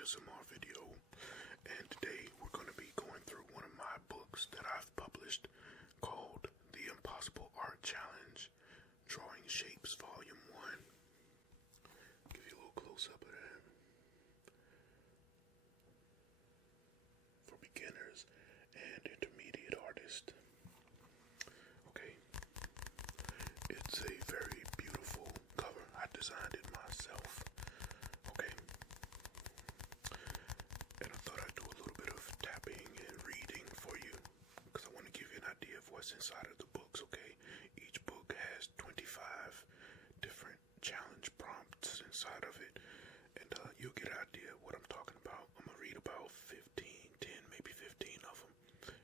ASMR video, and today we're going to be going through one of my books that I've published called The Impossible Art Challenge, Drawing Shapes Volume 1. Give you a little close-up of that. For beginners and intermediate artists. Okay, it's a very beautiful cover. I designed it myself. Okay, and I thought I'd do a little bit of tapping and reading for you because I want to give you an idea of what's inside of the books. Okay, each book has 25 different challenge prompts inside of it, and you'll get an idea of what I'm talking about. I'm gonna read about 10, maybe 15 of them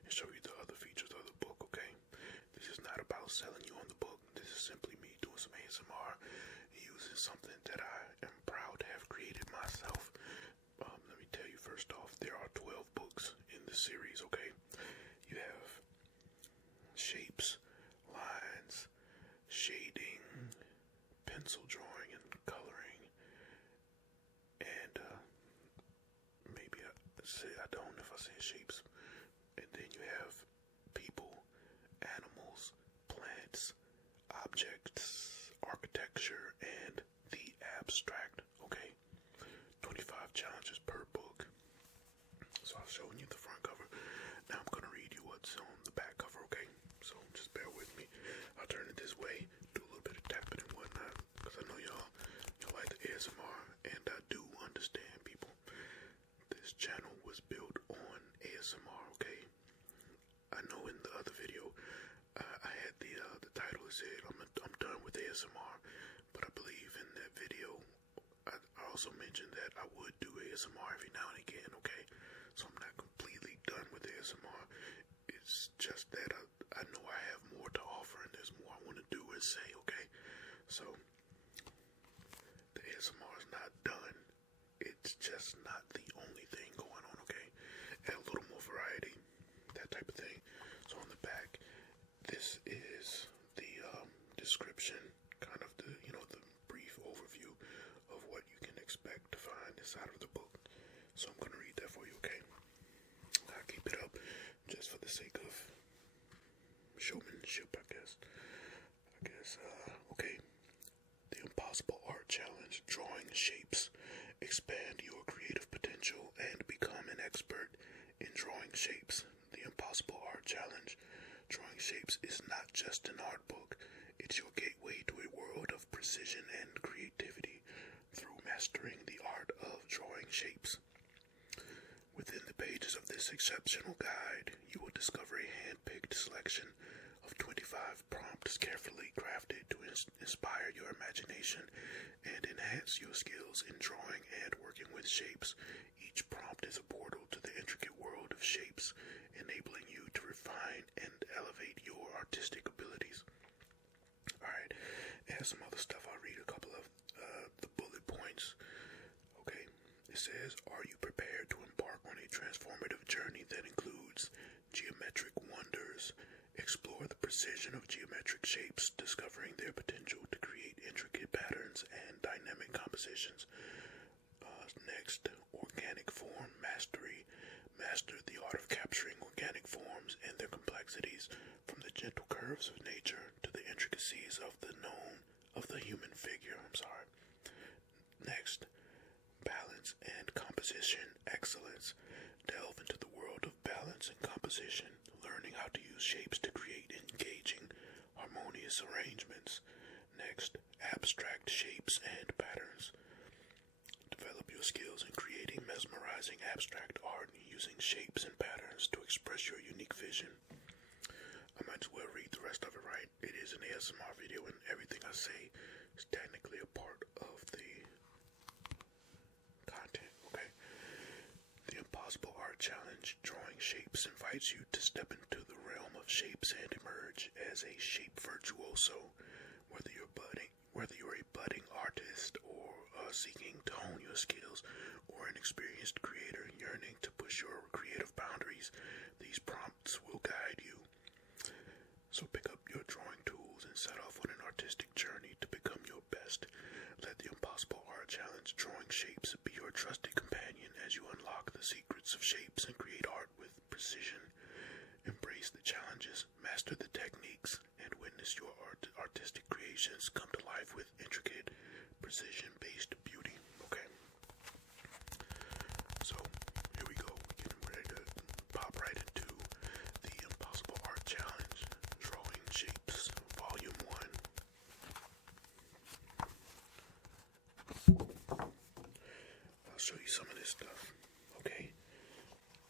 and show you the other features of the book. Okay, this is not about selling you on the book. This is simply me doing some ASMR using something that I am proud to have created myself. Let me tell you first off, there are 12 books in the series. Okay, you have shapes, lines, shading, pencil drawing and coloring, and maybe I don't know if I say shapes, and then you have people, animals, plants, objects, architecture, and the abstract. Okay, 25 challenges per book. So I've shown you the front cover. Now I'm gonna read you what's on the back cover. Okay, so just bear with me. I'll turn it this way, do a little bit of tapping and whatnot, because I know y'all like the ASMR, and I do understand, people. This channel was built on ASMR. Okay, I know in the other video I had the title said I'm done with ASMR, but I believe in that video I also mentioned that I would do ASMR every now and again. Okay, so I'm not completely done with ASMR. It's just that I know I have more to offer and there's more I want to do and say. Okay, so the ASMR is not done. It's just not the only thing going on. Okay, add a little more variety, that type of thing. So on the back, this is the description, kind of the the brief overview of what you can expect to find inside of the book. So I'm gonna read that for you. Okay, I'll keep it up just for the sake of showmanship, I guess. Okay. The Impossible Art Challenge, Drawing Shapes. Expand your creative potential and become an expert in drawing shapes. The Impossible Art Challenge, Drawing Shapes is not just an art book. It's your gateway to a world of precision and creativity through mastering the art of drawing shapes. Within the pages of this exceptional guide, you will discover a hand-picked selection of 25 prompts carefully crafted to inspire your imagination and enhance your skills in drawing and working with shapes. Each prompt is a portal to the intricate world of shapes, enabling you to refine and elevate your artistic abilities. Alright, and some other stuff. I'll read a couple of the bullet points. Okay, it says, are you prepared to embark on a transformative journey that includes geometric wonders? Explore the precision of geometric shapes, discovering their potential to create intricate patterns and dynamic compositions. Next, organic form mastery. Master the art of capturing organic forms and their complexities, from the gentle curves of nature to the intricacies of the human figure. Next, balance and composition excellence. Delve into the world of balance and composition, learning how to use shapes to create engaging, harmonious arrangements. Next, abstract shapes and patterns. Develop your skills in creating mesmerizing abstract art using shapes and patterns to express your unique vision. I might as well read the rest of it, right? It is an ASMR video and everything I say is technically a part of the content. Okay. The Impossible Art Challenge, Drawing Shapes, invites you to step into the realm of shapes and emerge as a shape virtuoso. Whether you're a budding artist or seeking to hone your skills, or an experienced creator yearning to push your creative boundaries, these prompts will guide you. So pick up your drawing tools and set off on an artistic journey to become your best. Let the impossible Impossible Art Challenge Drawing Shapes. Be your trusted companion as you unlock the secrets of shapes and create art with precision. Embrace the challenges, master the techniques, and witness your artistic creations come to life with intricate, precision-based beauty. Okay. So, here we go. Getting ready to pop right into the Impossible Art Challenge Drawing Shapes, Volume 1. I'll show you some of this stuff. Okay.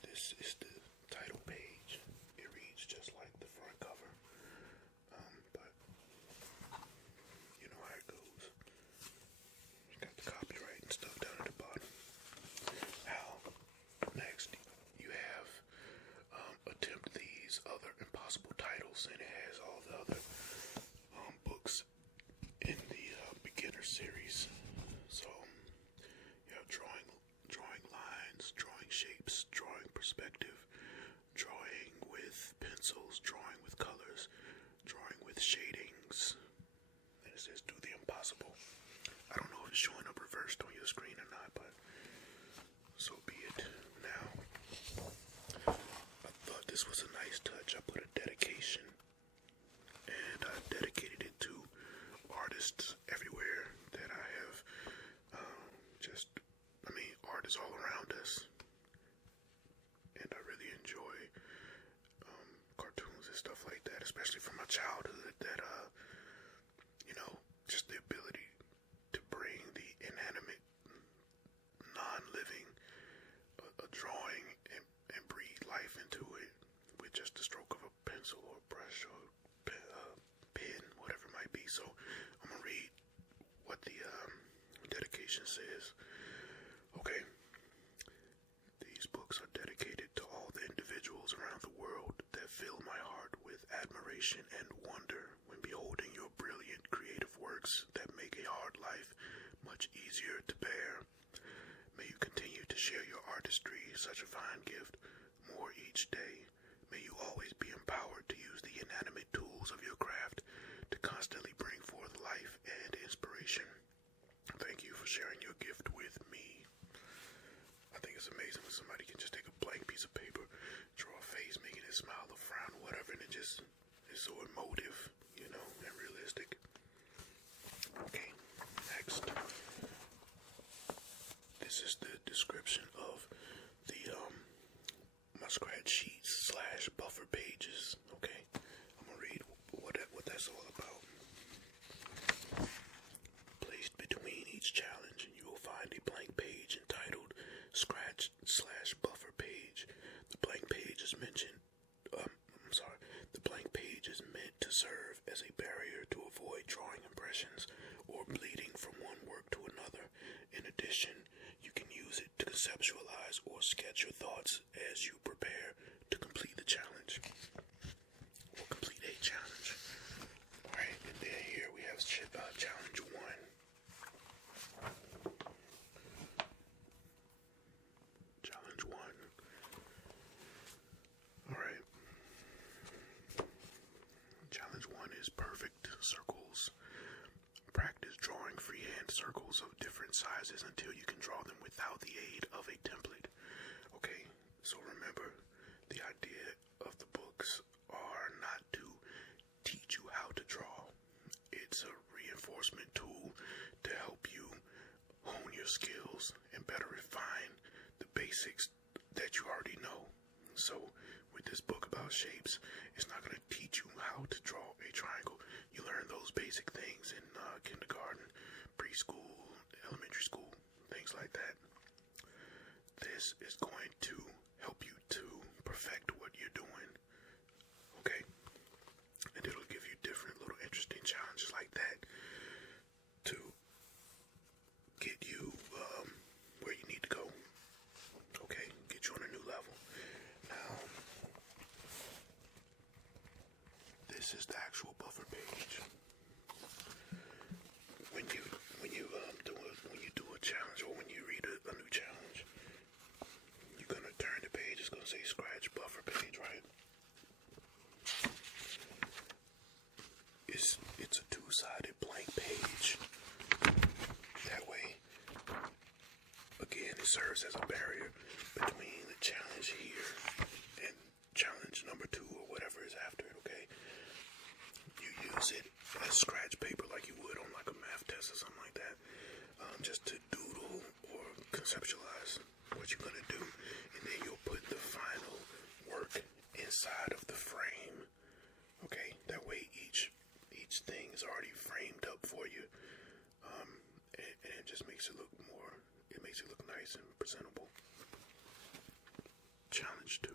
This is the title page. It reads just like the front cover. But you know how it goes. You got the copyright and stuff down at the bottom. Now, next you have attempt these other impossible titles, and it has all the other books in the beginner series. So you have drawing lines, drawing shapes, drawing perspective, drawing with pencils, drawing with colors, drawing with shadings. And it says do the impossible. I don't know if it's showing up reversed on your screen or not, but so be it. Now, I thought this was a nice touch. I put a dedication, and I dedicated it to artists everywhere that I have art is all around us, and I really enjoy cartoons and stuff like that, especially from my childhood, that just the ability to bring the inanimate, non-living, a drawing and breathe life into it with just the stroke of a pencil or a brush or pen, whatever it might be. So I'm gonna read what the dedication says. Okay. These books are dedicated to all the individuals around the world that fill my heart with admiration and wonder when beholding your brilliant creative works that make a hard life much easier to bear. May you continue to share your artistry, such a fine gift, more each day. May you always be empowered to use the inanimate tools of your craft to constantly bring forth life and inspiration. Thank you for sharing your gift with me. I think it's amazing when somebody can just take a blank piece of paper, draw a face, making it smile or frown or whatever, and it just is so emotive, and realistic. Okay, next. This is the description of the my scratch sheets / buffer pages. Okay, I'm gonna read what that's all about. Placed between each challenge, you will find a blank page entitled Scratch / Buffer Page. The blank page is The blank page is meant to serve as a barrier to avoid drawing impressions or bleeding from one work to another. In addition, you can use it to conceptualize or sketch your thoughts as you prepare to complete the challenge. Or complete a challenge. Alright, and then here we have challenge 1. Challenge 1. Alright. Challenge 1 is perfect circles. Practice drawing freehand circles of different sizes until you can draw them without the aid of a template. Okay, so remember, the idea of the books are not to teach you how to draw. It's a reinforcement tool to help you hone your skills and better refine the basics that you already know. So with this book about shapes, it's not going to teach you how to draw a triangle. You learn those basic things in kindergarten, preschool, elementary school, things like that. This is going to help you to perfect what you're doing. Okay? And it'll give you different little interesting challenges like that to get you where you need to go. Okay? Get you on a new level. Now, this is the actual buffer page. When you do a challenge, or when you read a new challenge, you're gonna turn the page. It's gonna say scratch buffer page, right? It's a two-sided blank. serves as a barrier between the challenge here and challenge number 2 or whatever is after it, okay? You use it as scratch paper like you would on like a math test or something like that, just to doodle or conceptualize what you're gonna do, and then you'll put the final work inside of the frame, okay? That way each thing is already framed up for you, and it just makes it look nice and presentable. Challenge 2.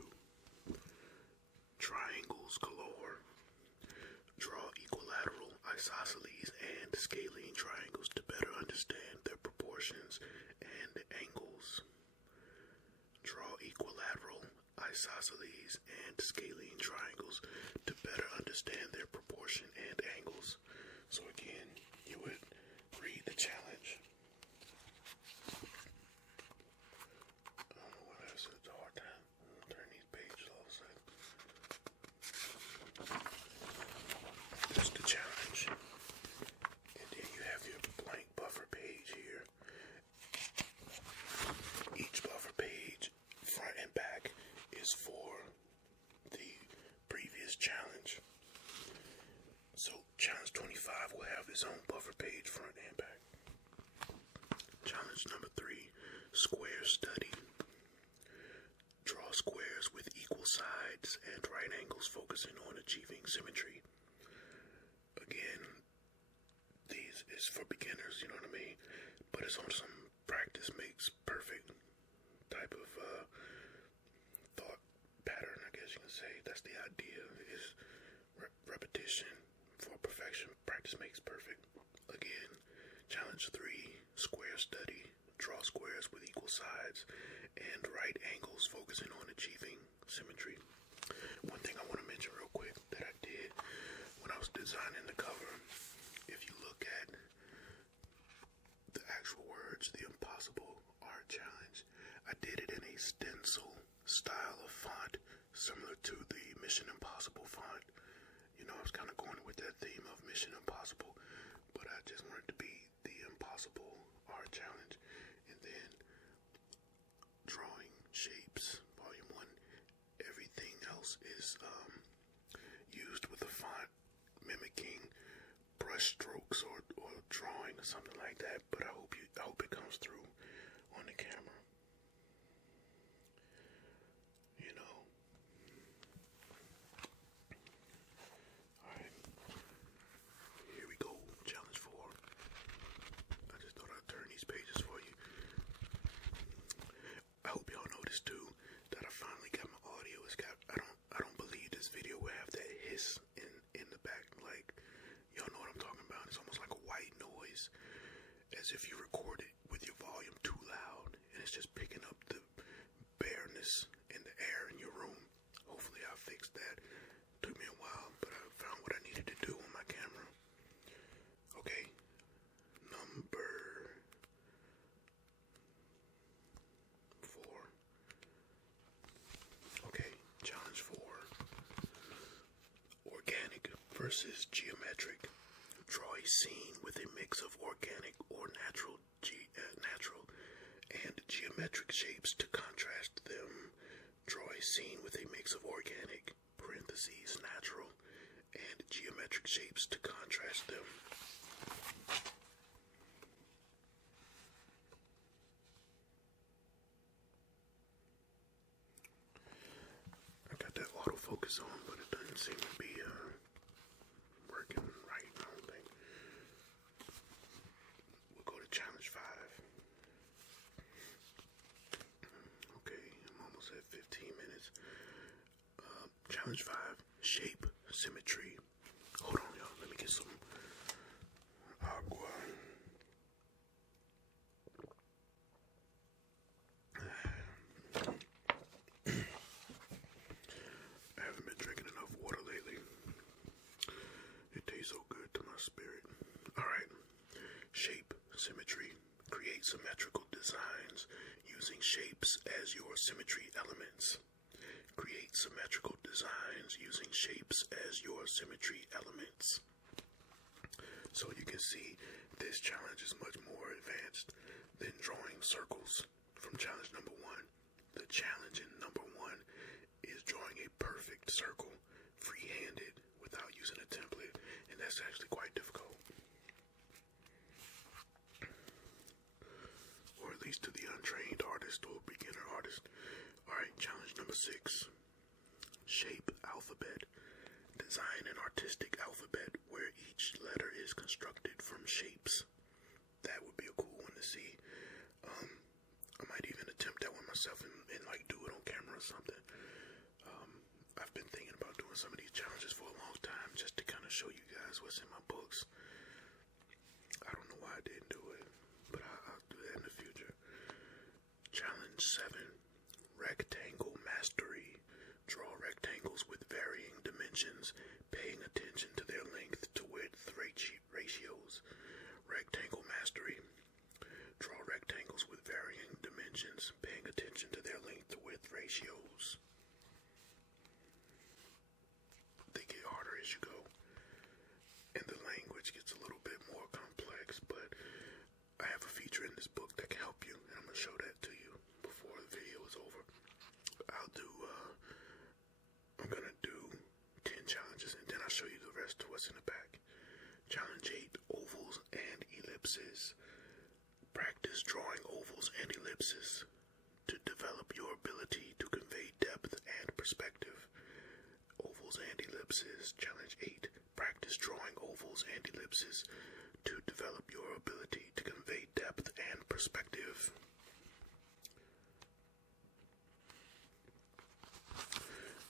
Triangles galore. Draw equilateral, isosceles, and scalene triangles to better understand their proportions and angles. Draw equilateral, isosceles, and scalene triangles to better understand their proportion and angles. So again, you would read the challenge. It's a hard time. I'm turning these pages all of a sudden. There's the challenge. And then you have your blank buffer page here. Each buffer page, front and back, is for the previous challenge. So challenge 25 will have its own buffer page, front and back. Challenge number 3, square study. Draw squares with equal sides and right angles, focusing on achieving symmetry. Again, these is for beginners, you know what I mean? But it's on some practice makes perfect type of thought pattern, I guess you can say. That's the idea, is repetition for perfection. Practice makes perfect. Again, challenge 3, square study. Draw squares with equal sides and right angles, focusing on achieving symmetry. One thing I want to mention real quick that I did when I was designing the cover, if you look at the actual words, the Impossible Art Challenge, I did it in a stencil style of font similar to the Mission Impossible font. You know, I was kind of going with that theme of Mission Impossible, but I just wanted to be the Impossible Art Challenge. And then drawing shapes, volume 1, everything else is used with a font mimicking brush strokes or drawing or something like that, but I hope it comes through on the camera. You know. Alright. Here we go. Challenge 4. I just thought I'd turn these pages for you. I hope y'all noticed too that I finally got my audio. I don't believe this video will have that hiss in the back. Like, y'all know what I'm talking about. It's almost like a white noise, as if you record it with your volume too loud, and it's just picking up the bareness in the air in your room. Hopefully I fixed that. Took me a while, but I found what I needed to do on my camera. Okay, number 4. Okay, challenge 4. Organic versus geometric. Draw a scene with a mix of organic or natural and geometric shapes to contrast them. Draw a scene with a mix of organic, parentheses, natural, and geometric shapes to contrast them. I got that autofocus on, but it doesn't seem to be working right, I don't think. We'll go to challenge 5. Okay, I'm almost at 15 minutes. Challenge 5, shape symmetry. Hold on, y'all. Let me get some agua. I haven't been drinking enough water lately. It tastes so good to my spirit. Alright. Shape symmetry. Create symmetrical designs using shapes as your symmetry elements. Create symmetrical designs using shapes as your symmetry elements. So you can see this challenge is much more advanced than drawing circles from challenge number one. The challenge in number one is drawing a perfect circle free-handed without using a template, and that's actually quite difficult. Or at least to the untrained artist or beginner artist. Alright, challenge number 6. Shape alphabet. Design an artistic alphabet where each letter is constructed from shapes. That would be a cool one to see. I might even attempt that one myself and like do it on camera or something. I've been thinking about doing some of these challenges for a long time just to kind of show you guys what's in my books. I don't know why I didn't do it, but I'll do that in the future. Challenge 7. Rectangle mastery. Draw rectangles with varying dimensions, paying attention to their length to width ratios. Rectangle mastery. Draw rectangles with varying dimensions, paying attention to their length to width ratios. They get harder as you go, and the language gets a little bit more complex, but I have a feature in this book that can help you, and I'm going to show that to you before the video is over. I'm going to do 10 challenges, and then I'll show you the rest of what's in the back. Challenge 8, ovals and ellipses. Practice drawing ovals and ellipses to develop your ability to convey depth and perspective. Ovals and ellipses. Challenge 8. Practice drawing ovals and ellipses to develop your ability to convey depth and perspective.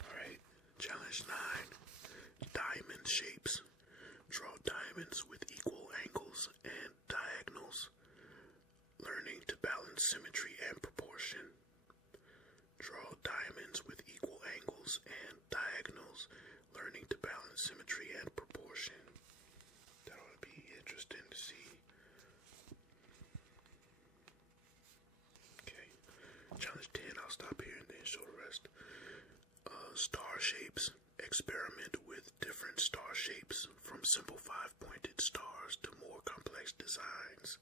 Alright, challenge 9. Diamond shapes. Draw diamonds with equal angles and diagonals, learning to balance symmetry and proportion. Draw diamonds with equal angles and diagonals, learning to balance symmetry and proportion. That ought to be interesting to see. Okay, challenge 10, I'll stop here and then show the rest. Star shapes. Experiment with different star shapes, from simple 5-pointed stars to more complex designs.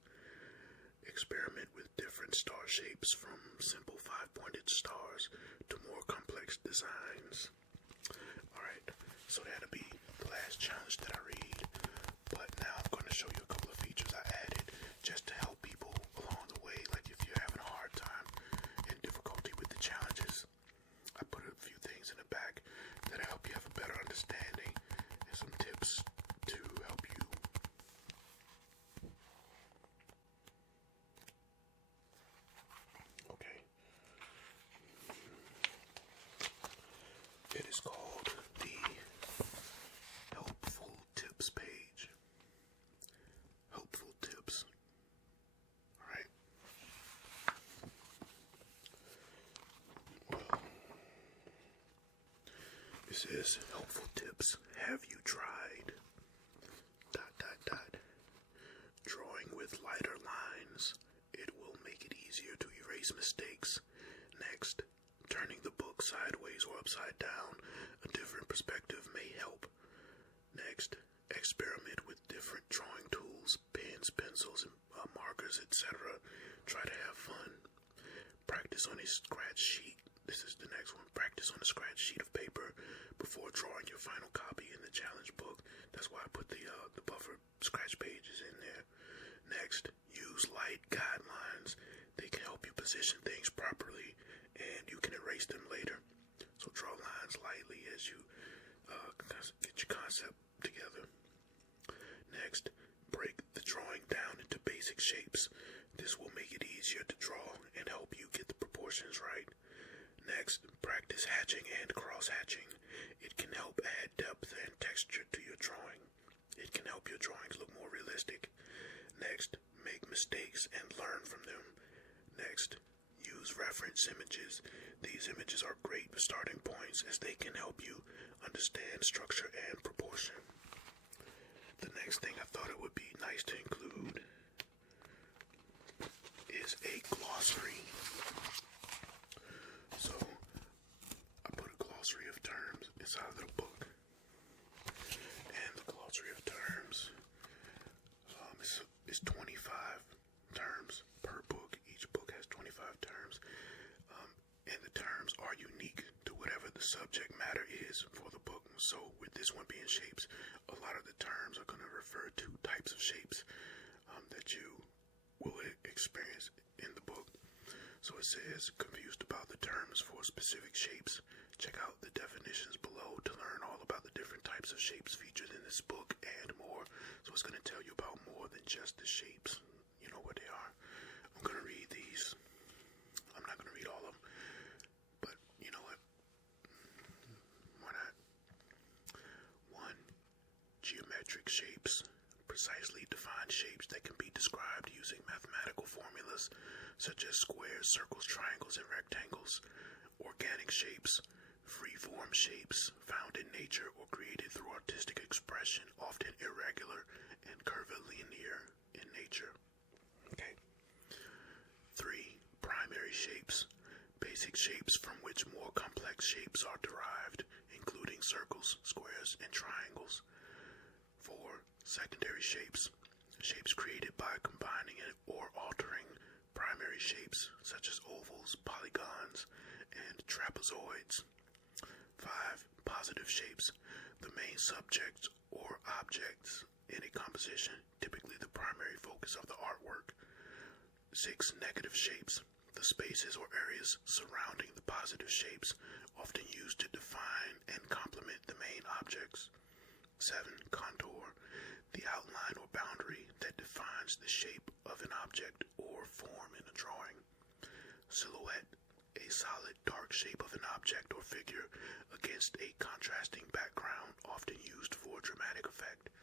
Experiment with different star shapes, from simple 5-pointed stars to more complex designs. Alright, so that'll be the last challenge that I read. But now I'm going to show you a couple of features I added just to help people along the way. Like if you're having a hard time and difficulty with the challenges, I put a few things in the back that'll help you have a better understanding and some tips to help you. Okay. It is called the Helpful Tips page. Helpful Tips. Alright. Well, it says, helpful tips. Have you tried ... Drawing with lighter lines. It will make it easier to erase mistakes. Next, turning the book sideways or upside down. A different perspective may help. Next, experiment with different drawing tools, pens, pencils, and markers, etc. Try to have fun. Practice on a scratch sheet. This is the next one. Practice on a scratch sheet of paper before drawing your final copy in the challenge book. That's why I put the buffer scratch pages in there. Next, use light guidelines. They can help you position things properly, and you can erase them later. So draw lines lightly as you get your concept together. Next, break the drawing down into basic shapes. This will make it easier to draw and help you get the proportions right. Next, practice hatching and cross-hatching. It can help add depth and texture to your drawing. It can help your drawings look more realistic. Next, make mistakes and learn from them. Next, use reference images. These images are great starting points as they can help you understand structure and proportion. The next thing I thought it would be nice to include is a glossary. So, I put a glossary of terms inside of the book. And the glossary of terms is 25 terms per book. Each book has 25 terms. are unique to whatever the subject matter is for the book. So with this one being shapes, a lot of the terms are going to refer to types of shapes that you will experience in the book. So it says, confused about the terms for specific shapes? Check out the definitions below to learn all about the different types of shapes featured in this book and more. So it's going to tell you about more than just the shapes. You know what they are. I'm going to read these. I'm not going to read all of them. But you know what? Why not? 1. Geometric shapes. Precisely defined shapes that can be described using mathematical formulas such as squares, circles, triangles, and rectangles. Organic shapes. Free-form shapes found in nature or created through artistic expression, often irregular and curvilinear in nature. Okay. 3. Primary shapes. Basic shapes from which more complex shapes are derived, including circles, squares, and triangles. 4. Secondary shapes. Shapes created by combining or altering primary shapes, such as ovals, polygons, and trapezoids. 5. Positive shapes. The main subjects or objects in a composition, typically the primary focus of the artwork. 6. Negative shapes. The spaces or areas surrounding the positive shapes, often used to define and complement the main objects. 7. Contour. The outline or boundary that defines the shape of an object or form in a drawing. Silhouette. A solid, dark shape of an object or figure against a contrasting background, often used for dramatic effect.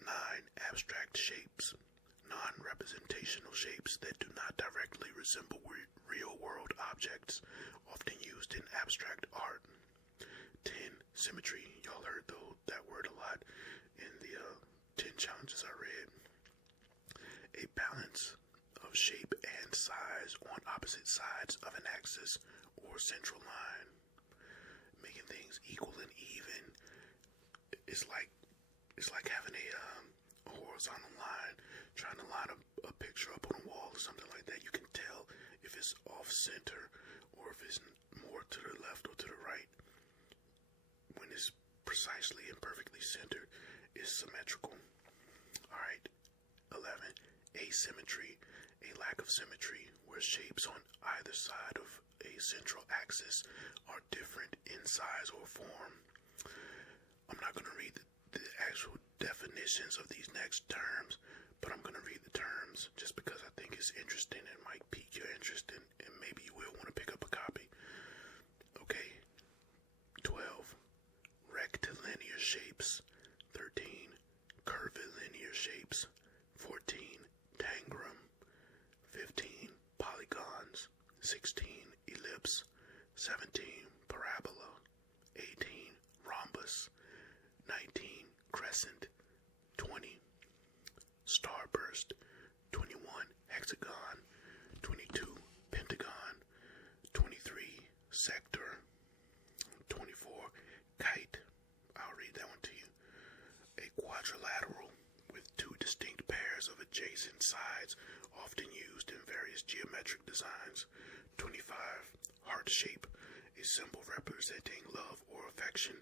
9. Abstract shapes. Non-representational shapes that do not directly resemble real-world objects, often used in abstract art. 10. Symmetry. Y'all heard that word a lot in the 10 challenges I read. A balance of shape and size on opposite sides of an axis or central line. Making things equal and even. It's like having a horizontal line, trying to line a picture up on a wall or something like that. You can tell if it's off center or if it's more to the left or to the right. When it's precisely and perfectly centered, it's symmetrical. Alright. 11. Asymmetry. A lack of symmetry where shapes on either side of a central axis are different in size or form. I'm not going to read the actual definitions of these next terms, but I'm going to read the terms just because I think it's interesting and might pique your interest and maybe you will want to pick up a copy. Okay. 12. Rectilinear shapes. 13. Curvilinear shapes. 14. Tangram. 15. Polygons. 16. Ellipse. 17. Parabola. 18. Rhombus. 19. Crescent. 20. Starburst. 21. Hexagon. 22. Pentagon. 23. Sector. 24. Kite. I'll read that one to you. A quadrilateral with two distinct pairs of adjacent sides, often used in various geometric designs. 25. Heart shape. A symbol representing love or affection,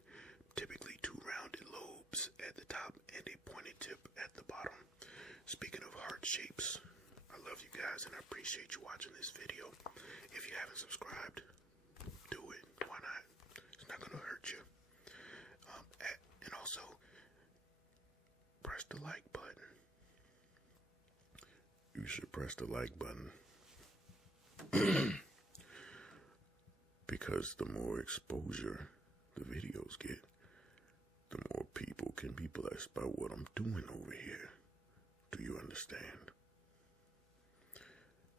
typically two rounded lobes at the top and a pointed tip at the bottom. Speaking of heart shapes, I love you guys and I appreciate you watching this video. If you haven't subscribed, do it. Why not? It's not going to hurt you. And also, press the like button. You should press the like button. Because the more exposure the videos get, the more people can be blessed by what I'm doing over here. Do you understand?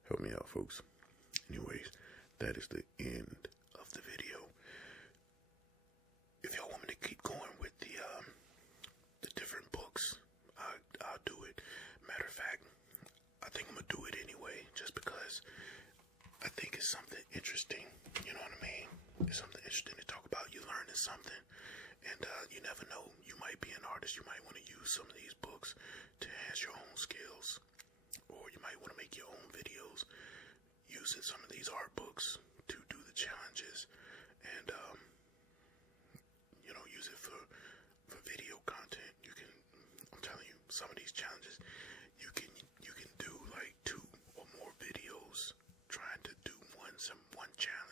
Help me out, folks. Anyways, that is the end of the video. If y'all want me to keep going with the different books, I'll do it. Matter of fact, I think I'm gonna do it anyway, just because I think it's something interesting. You know what I mean? It's something interesting to talk about. You're learning something, and you never know. You might be an artist. You might want to use some of these books to enhance your own skills, or you might want to make your own videos using some of these art books to do the challenges and use it for video content. I'm telling you, some of these challenges you can do like 2 or more videos trying to do one challenge.